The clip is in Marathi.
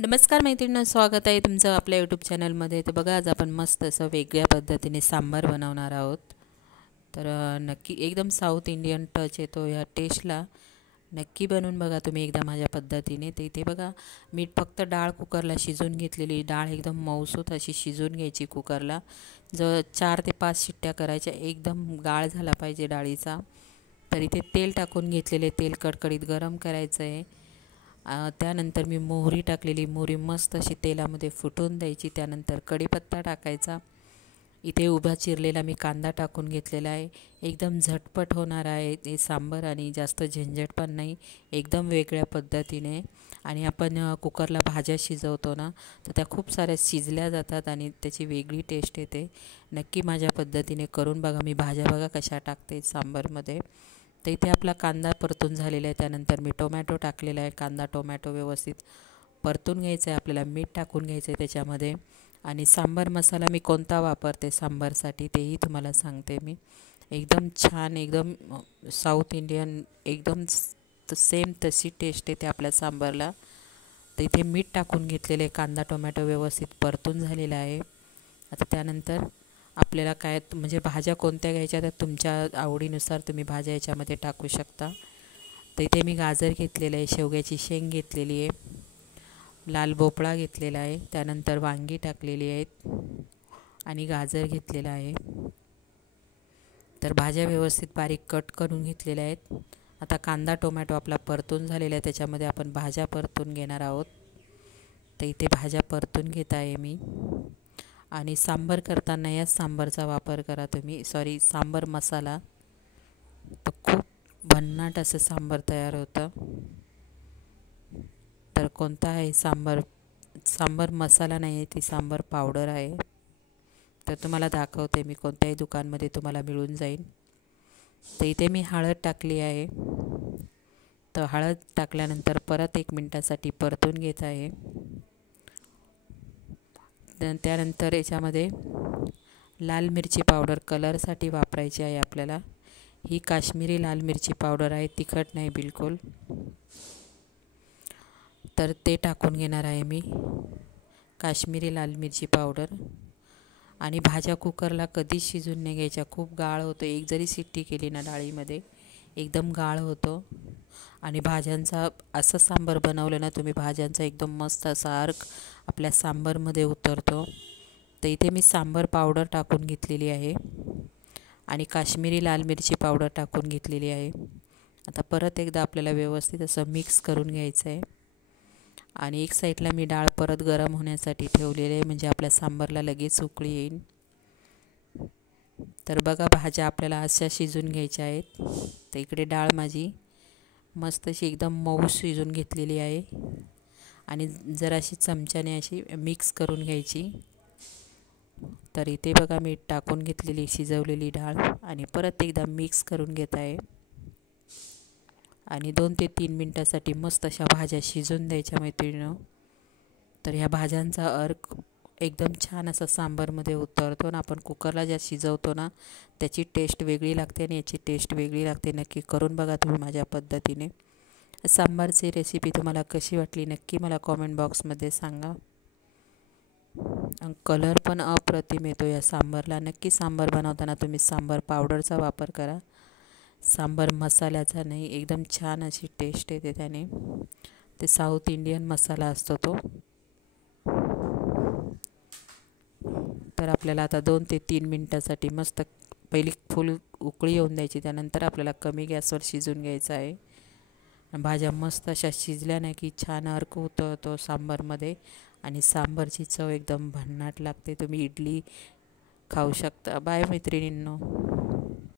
नमस्कार मैत्रिणींनो, स्वागत आहे तुमचं आपल्या यूट्यूब चॅनलमध्ये. तर बघा, आज आपण मस्त असं वेगळ्या पद्धतीने सांबार बनवणार आहोत. तर नक्की एकदम साऊथ इंडियन टच येतो ह्या टेस्टला. नक्की बनवून बघा तुम्ही एकदा माझ्या पद्धतीने. तर इथे बघा, मी फक्त डाळ कुकरला शिजवून घेतलेली. डाळ एकदम मऊसूत अशी शिजवून घ्यायची कुकरला. 4 ते 5 शिट्ट्या करायच्या. एकदम गाळ झाला पाहिजे डाळीचा. तर इथे तेल टाकून घेतलेले. तेल कडकडीत गरम करायचं आहे. त्यानंतर मी मोहरी टाकलेली. मोहरी मस्त अशी तेलामध्ये फुटून द्यायची. त्यानंतर कढीपत्ता टाकायचा. इथे उभा चिरलेला मी कांदा टाकून घेतलेला आहे. एकदम झटपट होणार आहे हे सांबार आणि जास्त झंझट पण नाही, एकदम वेगळ्या पद्धतीने. आणि आपण कुकरला भाज्या शिजवतो ना, तर त्या खूप साऱ्या शिजल्या जातात आणि त्याची वेगळी टेस्ट येते. नक्की माझ्या पद्धतीने करून बघा. मी भाज्या बघा कशा टाकते सांबारमध्ये. तर इथे आपला कांदा परतून झालेला आहे. त्यानंतर मी टोमॅटो टाकलेला आहे. कांदा टोमॅटो व्यवस्थित परतून घ्यायचं आहे. आपल्याला मीठ टाकून घ्यायचं आहे त्याच्यामध्ये. आणि सांबार मसाला मी कोणता वापरते सांबारसाठी तेही तुम्हाला सांगते मी. एकदम छान, एकदम साऊथ इंडियन, एकदम सेम तशी टेस्ट येते आपल्या सांबारला. तर इथे मीठ टाकून घेतलेले. कांदा टोमॅटो व्यवस्थित परतून झालेला आहे. आता त्यानंतर आपल्याला काय म्हणजे भाज्या कोणत्या घ्यायच्या त्या तुमच्या आवडीनुसार तुम्ही भाज्या याच्यामध्ये टाकू शकता. तर इथे मी गाजर घेतलेलं आहे, शेवग्याची शेंग घेतलेली आहे, लाल भोपळा घेतलेला आहे, त्यानंतर वांगी टाकलेली आहेत आणि गाजर घेतलेला आहे. तर भाज्या व्यवस्थित बारीक कट करून घेतलेल्या आहेत. आता कांदा टोमॅटो आपला परतून झालेला आहे, त्याच्यामध्ये आपण भाज्या परतून घेणार आहोत. तर इथे भाज्या परतून घेत आहे मी. आणि सांबार करताना या सांबारचा वापर करा तुम्ही, सांबार मसाला. तर खूप भन्नाट असं सांबार तयार होतं. तर कोणता आहे सांबार मसाला नाही आहे, ती सांबार पावडर आहे. तर तुम्हाला दाखवते मी, कोणत्याही दुकानमध्ये तुम्हाला मिळून जाईल. तर इथे मी हळद टाकली आहे. तर हळद टाकल्यानंतर परत 1 मिनिटासाठी परतून घेत आहे. त्यानंतर याच्यामध्ये लाल मिरची पावडर कलरसाठी वापरायची आहे आपल्याला. ही काश्मीरी लाल मिरची पावडर आहे, तिखट नाही बिलकुल. तर ते टाकून घेणार आहे मी, काश्मीरी लाल मिरची पावडर. आणि भाज्या कुकरला कधीच शिजून नाही घ्यायच्या, खूप गाळ होतं. एक जरी शिट्टी केली ना डाळीमध्ये एकदम गाळ होतो. आणि भाज्यांचा असं सांबार बनवलं ना तुम्ही, भाज्यांचा एकदम मस्त असा अर्क आपल्या सांबारमध्ये उतरतो. तर इथे मी सांबार पावडर टाकून घेतलेली आहे आणि काश्मीरी लाल मिरची पावडर टाकून घेतलेली आहे. आता परत एकदा आपल्याला व्यवस्थित असं मिक्स करून घ्यायचं आहे. आणि एक साईडला मी डाळ परत गरम होण्यासाठी ठेवलेली आहे, म्हणजे आपल्या सांबारला लगेच उकळी येईल. तर बघा, भाज्या आपल्याला अशा शिजून घ्यायच्या आहेत. तर इकडे डाळ माझी मस्त अशी एकदम मऊ शिजून घेतलेली आहे. आणि जराशी चमच्याने अशी मिक्स करून घ्यायची. तर इथे बघा, मीठ टाकून घेतलेली शिजवलेली डाळ आणि परत एकदा मिक्स करून घेत आहे. आणि 2 ते 3 मिनटासाठी मस्त अशा भाज्या शिजून द्यायच्या मैत्रिणींनो. तर ह्या भाज्यांचा अर्क एकदम छान असा सांबारमध्ये उतरतो ना. आपण कुकरला ज्या शिजवतो ना, त्याची टेस्ट वेगळी लागते आणि याची टेस्ट वेगळी लागते. नक्की करून बघा तुम्ही माझ्या पद्धतीने. सांबारची रेसिपी तुम्हाला कशी वाटली नक्की मला कॉमेंट बॉक्समध्ये सांगा. कलर पण अप्रतिम येतो या सांबारला. नक्की सांबार बनवताना तुम्ही सांबार पावडरचा वापर करा, सांबार मसाल्याचा नाही. एकदम छान अशी टेस्ट येते त्याने. ते साऊथ इंडियन मसाला असतो तो. तर आपल्याला आता 2 ते 3 मिनटासाठी मस्त पहिली फुल उकळी येऊन द्यायची. त्यानंतर आपल्याला कमी गॅसवर शिजून घ्यायचं आहे. भाज्या मस्त अशा शिजल्या नाही की छान अर्क उतरतो सांबारमध्ये. आणि सांबारची चव एकदम भन्नाट लागते. तुम्ही इडली खाऊ शकता. बाय मैत्रिणींनो.